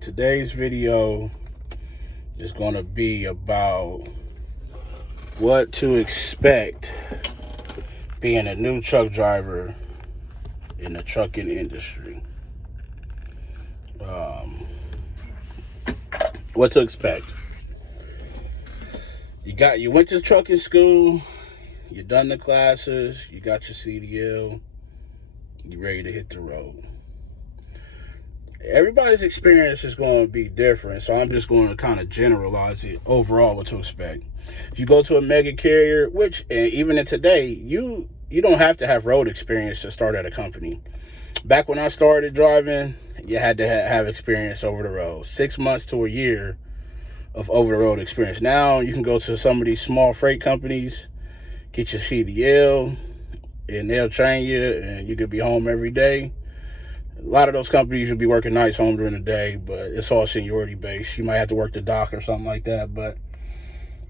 right, today's video is going to be about what to expect being a new truck driver in the trucking industry. What to expect. You went to trucking school, you done the classes, you got your CDL, you ready to hit the road. Everybody's experience is going to be different, so I'm just going to kind of generalize it overall what to expect. If you go to a mega carrier, which even in today, you don't have to have road experience to start at a company. Back when I started driving, you had to have experience over the road, 6 months to a year of over the road experience. Now you can go to some of these small freight companies, get your CDL, and they'll train you, and you could be home every day. A lot of those companies will be working nights home during the day, but it's all seniority based. You might have to work the dock or something like that, but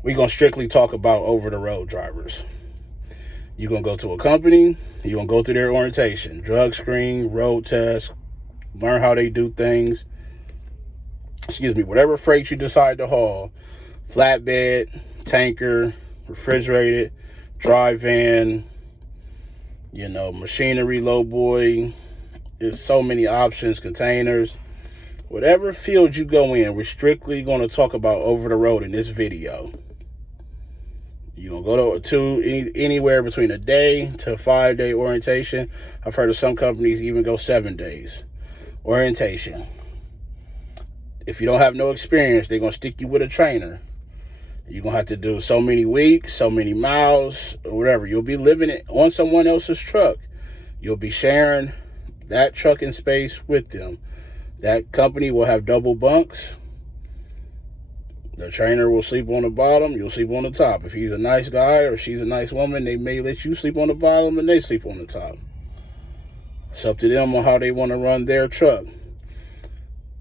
we're going to strictly talk about over-the-road drivers. You're going to go to a company, you're going to go through their orientation, drug screen, road test, learn how they do things. Whatever freight you decide to haul, flatbed, tanker, refrigerated, dry van, machinery, lowboy. There's so many options, containers. Whatever field you go in, we're strictly going to talk about over the road in this video. You're going to go to anywhere between a day to 5 day orientation. I've heard of some companies even go 7 days orientation. If you don't have no experience, they're going to stick you with a trainer. You're going to have to do so many weeks, so many miles, or whatever. You'll be living on someone else's truck. You'll be sharing that trucking space with them. That company will have double bunks. The trainer will sleep on the bottom, you'll sleep on the top. If he's a nice guy or she's a nice woman, they may let you sleep on the bottom and they sleep on the top. It's up to them on how they want to run their truck.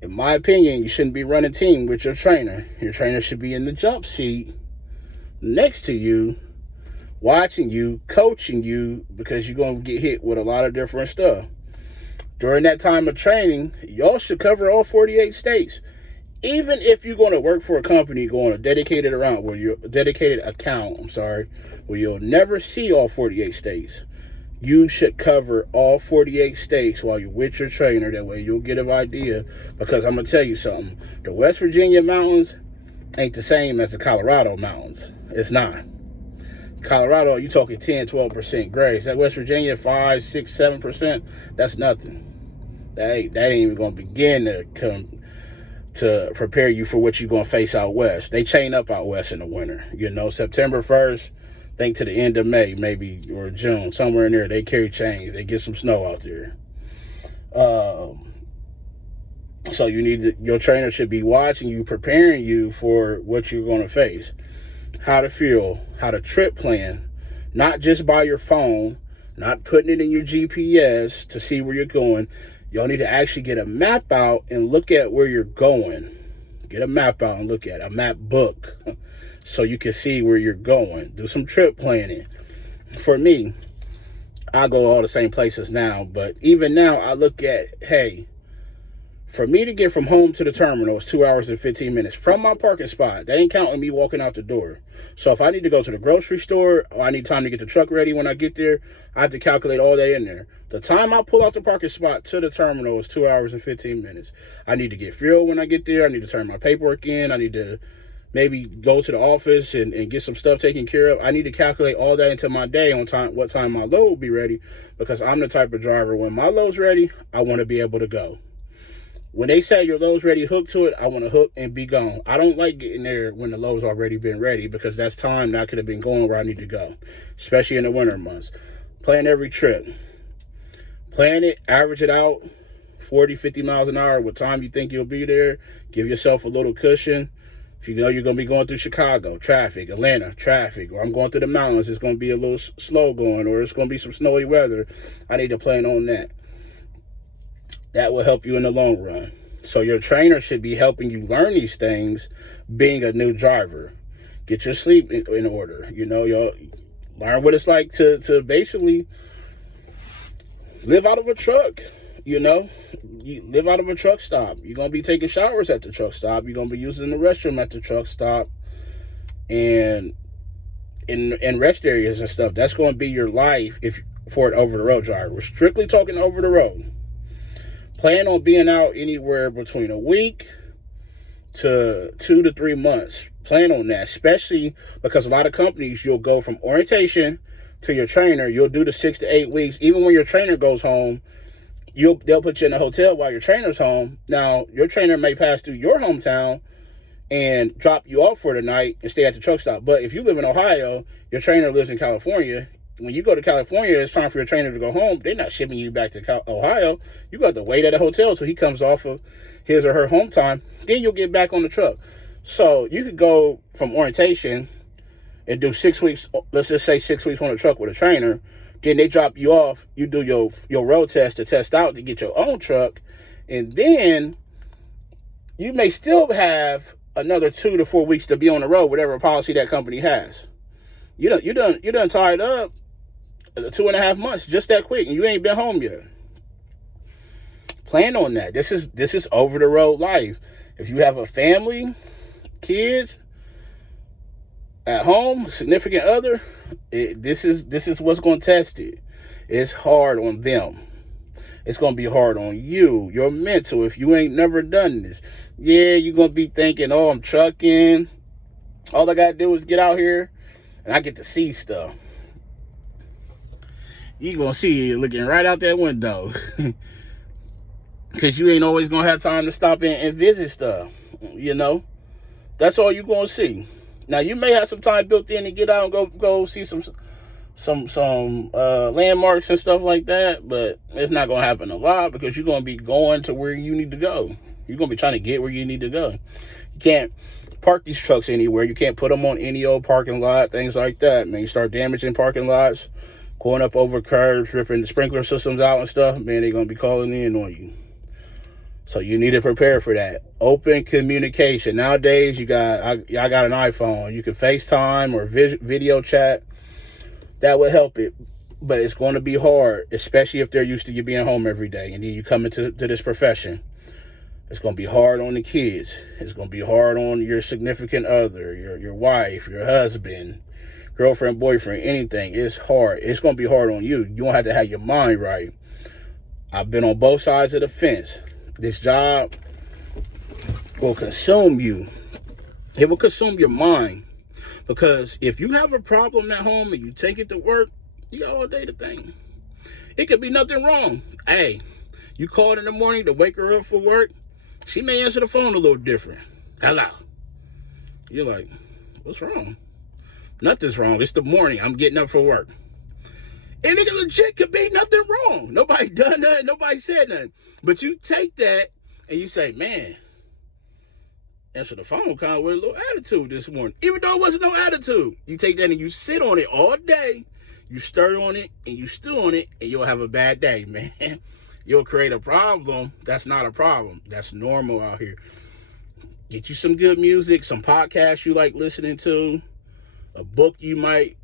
In my opinion, you shouldn't be running team with your trainer. Your trainer should be in the jump seat next to you, watching you, coaching you, because you're going to get hit with a lot of different stuff. During that time of training, y'all should cover all 48 states. Even if you're going to work for a company, go on a dedicated account, where you'll never see all 48 states. You should cover all 48 states while you're with your trainer. That way you'll get an idea. Because I'm going to tell you something. The West Virginia mountains ain't the same as the Colorado mountains. It's not. Colorado, you talking 10, 12% grades. That West Virginia, 5, 6, 7%, that's nothing. That ain't even going to begin to come to prepare you for what you're going to face out west. They chain up out west in the winter. September 1st, think to the end of May, maybe, or June, somewhere in there, they carry chains. They get some snow out there. So your trainer should be watching you, preparing you for what you're going to face. How to fuel, how to trip plan, not just by your phone, not putting it in your GPS to see where you're going. Y'all need to actually get a map out and look at where you're going. Get a map out and look at a map book so you can see where you're going. Do some trip planning. For me, I go all the same places now, but even now I look at, hey, for me to get from home to the terminal is 2 hours and 15 minutes from my parking spot. That ain't counting me walking out the door. So if I need to go to the grocery store, or I need time to get the truck ready when I get there, I have to calculate all day in there. The time I pull out the parking spot to the terminal is 2 hours and 15 minutes. I need to get fuel when I get there. I need to turn my paperwork in. I need to maybe go to the office and get some stuff taken care of. I need to calculate all that into my day on time, what time my load will be ready, because I'm the type of driver, when my load's ready, I want to be able to go. When they say your load's ready, hook to it, I want to hook and be gone. I don't like getting there when the load's already been ready, because that's time that I could have been going where I need to go, especially in the winter months. Plan every trip. Plan it, average it out, 40, 50 miles an hour, what time you think you'll be there. Give yourself a little cushion. If you know you're going to be going through Chicago, traffic, Atlanta, traffic, or I'm going through the mountains, it's going to be a little slow going, or it's going to be some snowy weather, I need to plan on that. That will help you in the long run. So your trainer should be helping you learn these things being a new driver. Get your sleep in order. You'll learn what it's like to basically live out of a truck. You know, you live out of a truck stop. You're going to be taking showers at the truck stop. You're going to be using the restroom at the truck stop. And in rest areas and stuff. That's going to be your life if for an over-the-road driver. We're strictly talking over the road. Plan on being out anywhere between a week to 2 to 3 months. Plan on that, especially because a lot of companies, you'll go from orientation to your trainer. You'll do the 6 to 8 weeks. Even when your trainer goes home, they'll put you in a hotel while your trainer's home. Now, your trainer may pass through your hometown and drop you off for the night and stay at the truck stop. But if you live in Ohio, your trainer lives in California. When you go to California, it's time for your trainer to go home. They're not shipping you back to Ohio. You got to wait at a hotel so he comes off of his or her home time. Then you'll get back on the truck. So you could go from orientation and do 6 weeks, let's just say 6 weeks on the truck with a trainer. Then they drop you off. You do your road test to test out to get your own truck. And then you may still have another 2 to 4 weeks to be on the road, whatever policy that company has. You done tied up 2.5 months just that quick, and you ain't been home yet. Plan on that. This is over the road life. If you have a family, kids at home, significant other, this is what's going to test it. It's hard on them. It's going to be hard on you, your mental, if you ain't never done this. Yeah, you're going to be thinking, oh, I'm trucking. All I got to do is get out here and I get to see stuff. You're going to see you looking right out that window. Because you ain't always going to have time to stop and visit stuff, you know. That's all you're going to see. Now, you may have some time built in to get out and go see some landmarks and stuff like that, but it's not going to happen a lot because you're going to be going to where you need to go. You're going to be trying to get where you need to go. You can't park these trucks anywhere. You can't put them on any old parking lot, things like that. Man, you start damaging parking lots, going up over curbs, ripping the sprinkler systems out and stuff, man, they're going to be calling in on you. So you need to prepare for that. Open communication. Nowadays, I got an iPhone. You can FaceTime or video chat. That would help it. But it's going to be hard, especially if they're used to you being home every day. And then you come into this profession. It's going to be hard on the kids. It's going to be hard on your significant other, your wife, your husband, girlfriend, boyfriend, anything. It's hard. It's going to be hard on you. You don't have to have your mind right. I've been on both sides of the fence. This job will consume you. It will consume your mind. Because if you have a problem at home and you take it to work, you got all day to think. It could be nothing wrong. Hey, you called in the morning to wake her up for work. She may answer the phone a little different. Hello. You're like, what's wrong? Nothing's wrong. It's the morning. I'm getting up for work. And it legit could be nothing wrong. Nobody done that. Nobody said nothing. But you take that and you say, man, answer the phone kind of with a little attitude this morning. Even though it wasn't no attitude. You take that and you sit on it all day. You stir on it and you stew on it and you'll have a bad day, man. You'll create a problem. That's not a problem. That's normal out here. Get you some good music, some podcasts you like listening to, a book you might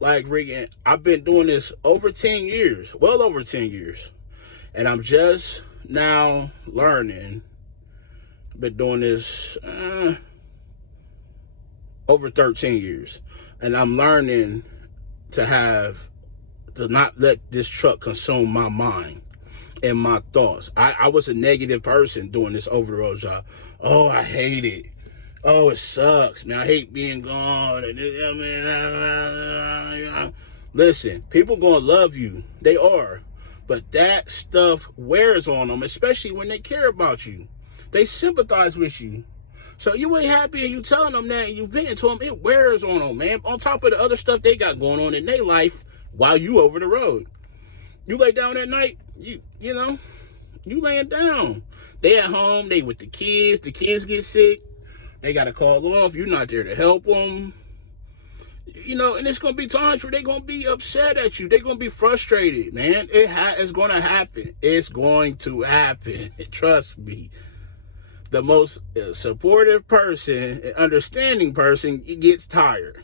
like reading. I've been doing this over 10 years, well over 10 years. And I'm just now learning. I've been doing this over 13 years. And I'm learning to not let this truck consume my mind and my thoughts. I was a negative person doing this over-the-road job. Oh, I hate it. Oh, it sucks, man. I hate being gone. Listen, people gonna love you. They are. But that stuff wears on them, especially when they care about you. They sympathize with you. So you ain't happy and you telling them that and you venting to them, it wears on them, man. On top of the other stuff they got going on in their life while you over the road. You lay down at night, you laying down. They at home, they with the kids get sick. They got to call off. You're not there to help them. And it's going to be times where they're going to be upset at you. They're going to be frustrated, man. It's going to happen. It's going to happen. Trust me. The most supportive person, understanding person, gets tired.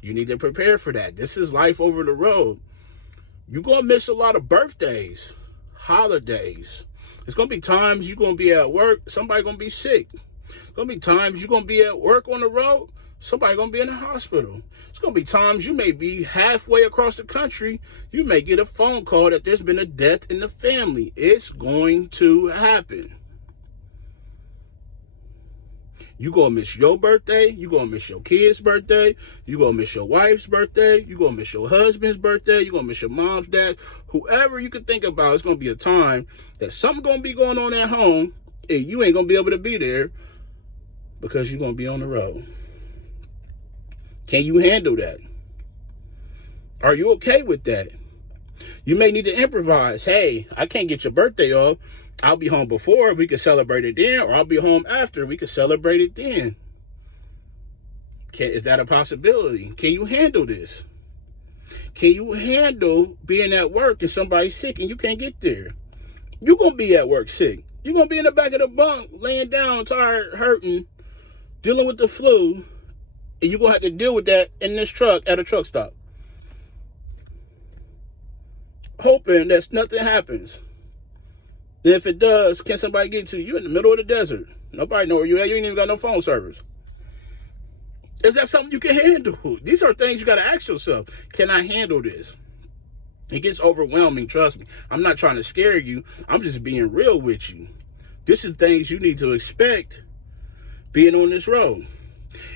You need to prepare for that. This is life over the road. You're going to miss a lot of birthdays, holidays. It's going to be times you're going to be at work, somebody going to be sick. It's going to be times you're going to be at work on the road, somebody going to be in the hospital. It's going to be times you may be halfway across the country, you may get a phone call that there's been a death in the family. It's going to happen. You gonna miss your birthday, you gonna miss your kid's birthday, you gonna miss your wife's birthday, you gonna miss your husband's birthday, you gonna miss your mom's, dad, whoever you can think about. It's gonna be a time that something gonna be going on at home and you ain't gonna be able to be there because you're gonna be on the road. Can you handle that? Are you okay with that? You may need to improvise. Hey, I can't get your birthday off. I'll be home before, we can celebrate it then, or I'll be home after, we can celebrate it then. Is that a possibility? Can you handle this? Can you handle being at work and somebody's sick and you can't get there? You're going to be at work sick. You're going to be in the back of the bunk, laying down, tired, hurting, dealing with the flu, and you're going to have to deal with that in this truck at a truck stop. Hoping that nothing happens. If it does, can somebody get to you? You're in the middle of the desert. Nobody know where you at. You ain't even got no phone service. Is that something you can handle? These are things you got to ask yourself. Can I handle this? It gets overwhelming, trust me. I'm not trying to scare you. I'm just being real with you. This is things you need to expect being on this road.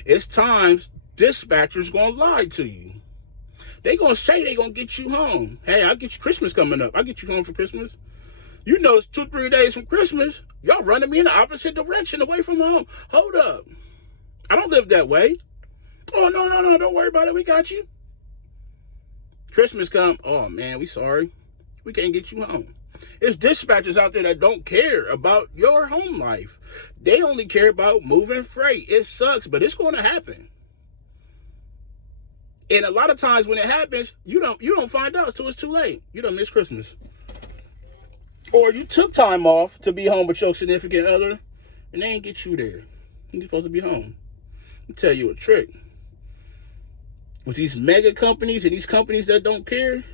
It's times dispatchers going to lie to you. They going to say they going to get you home. Hey, I'll get you Christmas coming up. I'll get you home for Christmas. You know, it's 2-3 days from Christmas. Y'all running me in the opposite direction away from home. Hold up. I don't live that way. Oh, no. Don't worry about it. We got you. Christmas come. Oh, man, we sorry. We can't get you home. There's dispatchers out there that don't care about your home life. They only care about moving freight. It sucks, but it's going to happen. And a lot of times when it happens, you don't find out until it's too late. You don't miss Christmas. Or you took time off to be home with your significant other, and they ain't get you there. You're supposed to be home. Let me tell you a trick. With these mega companies and these companies that don't care,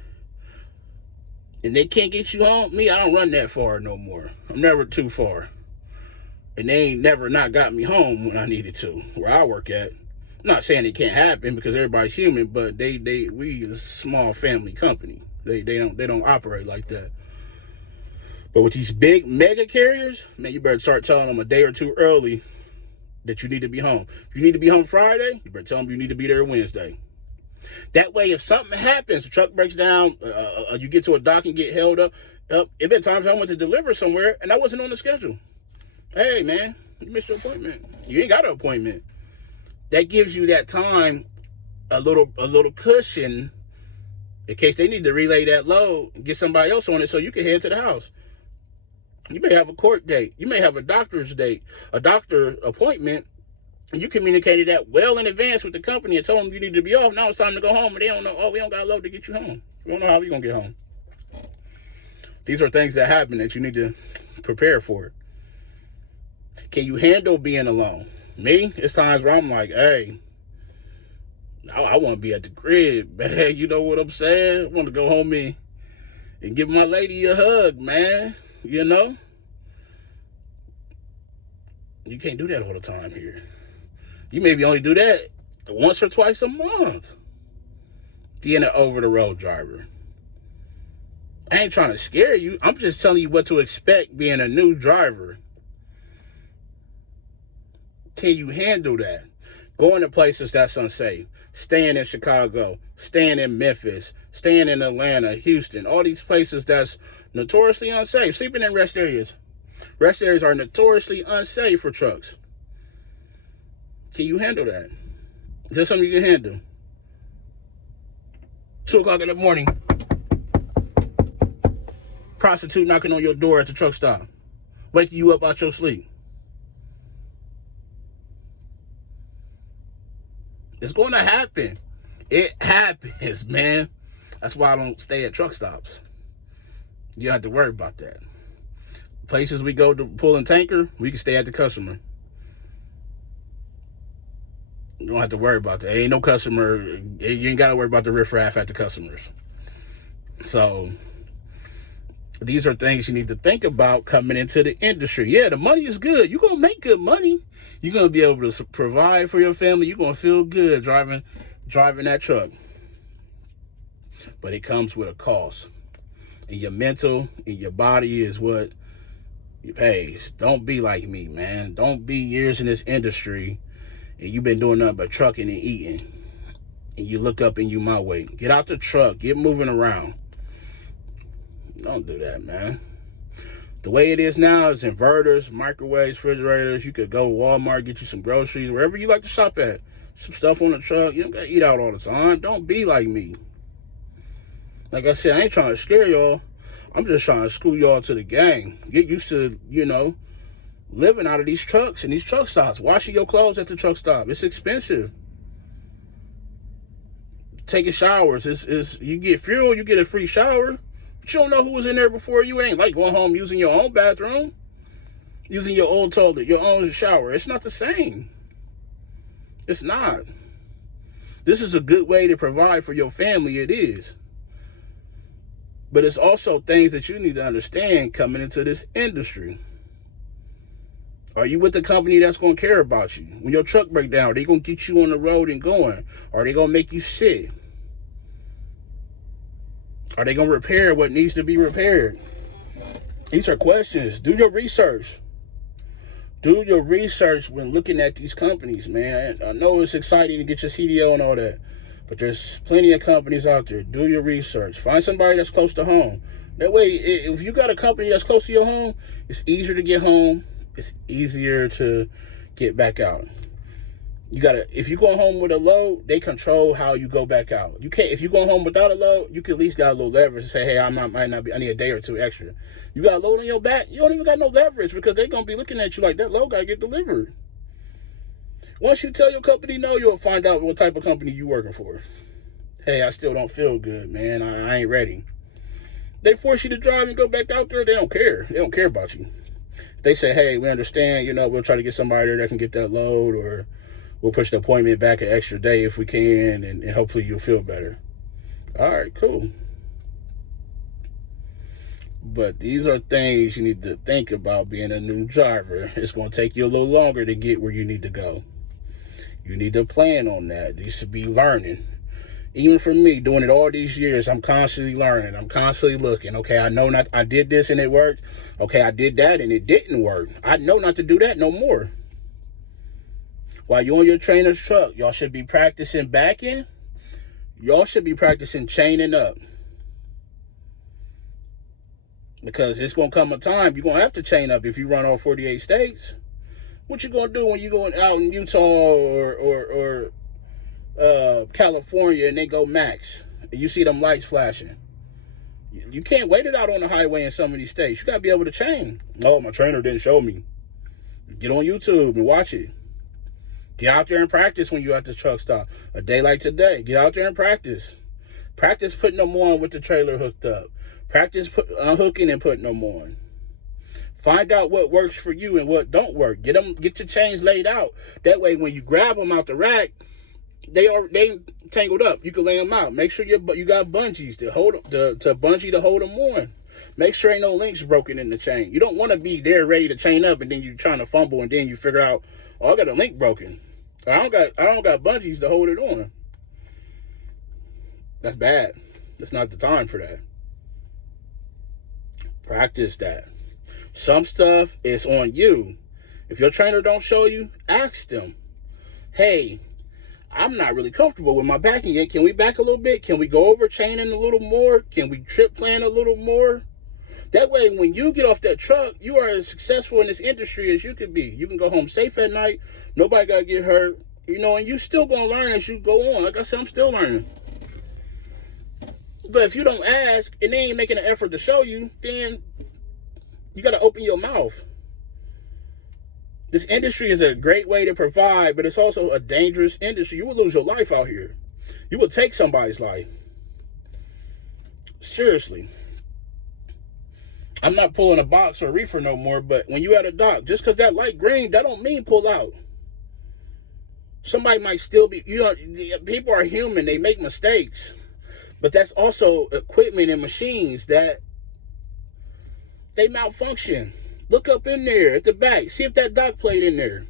and they can't get you home, I don't run that far no more. I'm never too far. And they ain't never not got me home when I needed to, where I work at. I'm not saying it can't happen because everybody's human, but we a small family company. They don't operate like that. But with these big mega carriers, man, you better start telling them a day or two early that you need to be home. If you need to be home Friday, you better tell them you need to be there Wednesday. That way, if something happens, the truck breaks down, you get to a dock and get held up. It been times I went to deliver somewhere and I wasn't on the schedule. Hey, man, you missed your appointment. You ain't got an appointment. That gives you that time, a little cushion in case they need to relay that load and get somebody else on it so you can head to the house. You may have a court date. You may have a doctor's date, a doctor appointment, and you communicated that well in advance with the company and told them you need to be off. Now it's time to go home, and they don't know, oh, we don't got a load to get you home. We don't know how we're going to get home. These are things that happen that you need to prepare for. Can you handle being alone? Me, it's times where I'm like, hey, I want to be at the crib, man. You know what I'm saying? I want to go home and give my lady a hug, man. You know? You can't do that all the time here. You maybe only do that once or twice a month. Being an over-the-road driver. I ain't trying to scare you. I'm just telling you what to expect being a new driver. Can you handle that? Going to places that's unsafe. Staying in Chicago. Staying in Memphis. Staying in Atlanta, Houston. All these places that's notoriously unsafe. Sleeping in rest areas. Rest areas are notoriously unsafe for trucks. Can you handle that? Is that something you can handle? 2 o'clock in the morning. Prostitute knocking on your door at the truck stop. Waking you up out your sleep. It's going to happen. It happens, man. That's why I don't stay at truck stops. You don't have to worry about that. Places we go to pull and tanker, we can stay at the customer. You don't have to worry about that. Ain't no customer. You ain't got to worry about the riffraff at the customers. So These are things you need to think about coming into the industry. Yeah, the money is good. You're going to make good money. You're going to be able to provide for your family. You're going to feel good driving that truck. But it comes with a cost. And your mental and your body is what it pays. Don't be like me, man. Don't be years in this industry and you've been doing nothing but trucking and eating. And you look up and you my weight. Get out the truck. Get moving around. Don't do that, man. The way it is now is inverters, microwaves, refrigerators. You could go to Walmart, get you some groceries, wherever you like to shop at. Some stuff on the truck. You don't got to eat out all the time. Don't be like me. Like I said, I ain't trying to scare y'all. I'm just trying to school y'all to the game. Get used to, living out of these trucks and these truck stops. Washing your clothes at the truck stop. It's expensive. Taking showers. You get fuel, you get a free shower. But you don't know who was in there before you. It ain't like going home using your own bathroom. Using your own toilet, your own shower. It's not the same. It's not. This is a good way to provide for your family. It is. But it's also things that you need to understand coming into this industry. Are you with the company that's going to care about you? When your truck breaks down, are they going to get you on the road and going? Or are they going to make you sit? Are they going to repair what needs to be repaired? These are questions. Do your research. Do your research when looking at these companies, man. I know it's exciting to get your CDL and all that, but there's plenty of companies out there. Do your research. Find somebody that's close to home. That way, if you got a company that's close to your home, it's easier to get home. It's easier to get back out. If you go home with a load, they control how you go back out. You can't, if you go home without a load, you can at least got a little leverage to say, hey, I need a day or two extra. You got a load on your back, you don't even got no leverage because they're going to be looking at you like that load got to get delivered. Once you tell your company no, you'll find out what type of company you working for. Hey, I still don't feel good, man. I ain't ready. They force you to drive and go back out there, they don't care. They don't care about you. If they say, hey, we understand, we'll try to get somebody there that can get that load, or we'll push the appointment back an extra day if we can, and hopefully you'll feel better. All right, cool. But these are things you need to think about being a new driver. It's going to take you a little longer to get where you need to go. You need to plan on that. You should be learning. Even for me, doing it all these years, I'm constantly learning. I'm constantly looking. Okay, I did this and it worked. Okay, I did that and it didn't work. I know not to do that no more. While you're on your trainer's truck, y'all should be practicing backing. Y'all should be practicing chaining up. Because it's going to come a time you're going to have to chain up if you run all 48 states. What you going to do when you're going out in Utah or California and they go max and you see them lights flashing? You can't wait it out on the highway in some of these states. You got to be able to chain. No, my trainer didn't show me. Get on YouTube and watch it. Get out there and practice when you're at the truck stop. A day like today, get out there and practice. Practice putting them on with the trailer hooked up. Practice unhooking and putting them on. Find out what works for you and what don't work. Get your chains laid out. That way, when you grab them out the rack, they tangled up. You can lay them out. Make sure you got bungees to hold them, to bungee to hold them on. Make sure ain't no links broken in the chain. You don't want to be there ready to chain up and then you're trying to fumble and then you figure out, oh, I got a link broken. I don't got bungees to hold it on. That's bad. That's not the time for that. Practice that. Some stuff is on you. If your trainer don't show you, ask them. Hey, I'm not really comfortable with my backing yet. Can we back a little bit? Can we go over chaining a little more? Can we trip plan a little more? That way, when you get off that truck, you are as successful in this industry as you can be. You can go home safe at night. Nobody got to get hurt. And you still going to learn as you go on. Like I said, I'm still learning. But if you don't ask and they ain't making an effort to show you, then you got to open your mouth. This industry is a great way to provide, but it's also a dangerous industry. You will lose your life out here. You will take somebody's life. Seriously. I'm not pulling a box or reefer no more, but when you at a dock, just because that light green, that don't mean pull out. Somebody might still be, people are human. They make mistakes. But that's also equipment and machines that they malfunction. Look up in there at the back. See if that dock plate in there.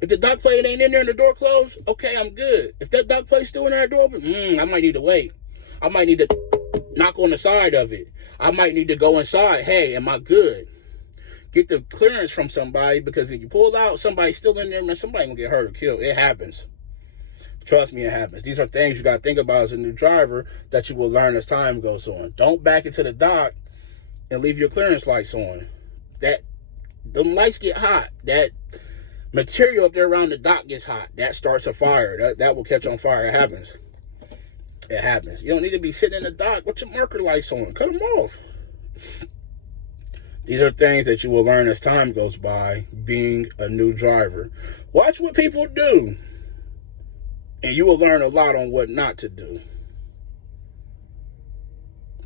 If the dock plate ain't in there and the door closed, okay, I'm good. If that dock plate's still in there, door open, I might need to wait. I might need to knock on the side of it. I might need to go inside. Hey, am I good? Get the clearance from somebody, because if you pull out, somebody's still in there, man, somebody gonna get hurt or killed. It happens. Trust me, it happens. These are things you gotta think about as a new driver that you will learn as time goes on. Don't back into the dock and leave your clearance lights on. Them lights get hot. That material up there around the dock gets hot. That starts a fire. That will catch on fire. It happens. It happens. You don't need to be sitting in the dock with your marker lights on. Cut them off. These are things that you will learn as time goes by being a new driver. Watch what people do, and you will learn a lot on what not to do.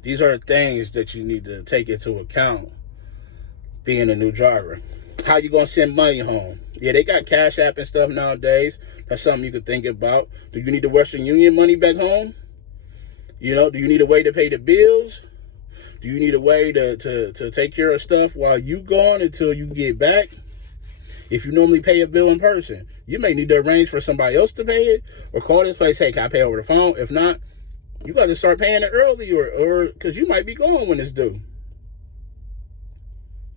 These are the things that you need to take into account being a new driver. How you gonna send money home? Yeah, they got Cash App and stuff nowadays. That's something you could think about. Do you need the Western Union money back home? You know, do you need a way to pay the bills? Do you need a way to take care of stuff while you gone until you get back? If you normally pay a bill in person, you may need to arrange for somebody else to pay it, or call this place, hey, can I pay over the phone? If not, you got to start paying it early, or because you might be gone when it's due.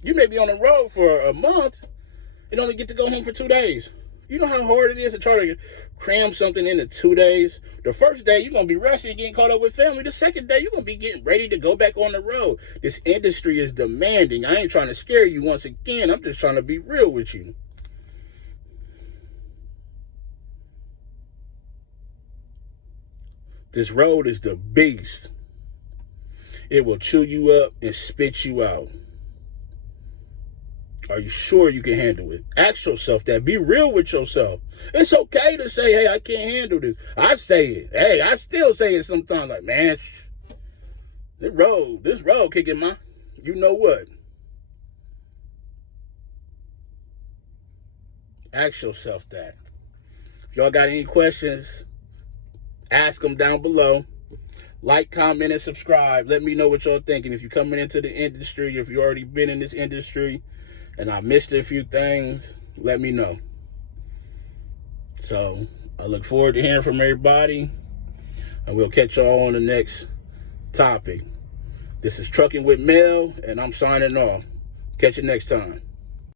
You may be on the road for a month and only get to go home for 2 days. You know how hard it is to try to cram something into 2 days? The first day, you're going to be rushing, getting caught up with family. The second day, you're going to be getting ready to go back on the road. This industry is demanding. I ain't trying to scare you once again. I'm just trying to be real with you. This road is the beast. It will chew you up and spit you out. Are you sure you can handle it? Ask yourself that. Be real with yourself. It's okay to say, hey, I can't handle this. I say it. Hey, I still say it sometimes. Like, man, this road kicking my, you know what? Ask yourself that. If y'all got any questions, ask them down below. Like, comment, and subscribe. Let me know what y'all thinking. If you're coming into the industry, if you already been in this industry, and I missed a few things, let me know. So I look forward to hearing from everybody, and we'll catch y'all on the next topic. This is Trucking with Mel, and I'm signing off. Catch you next time.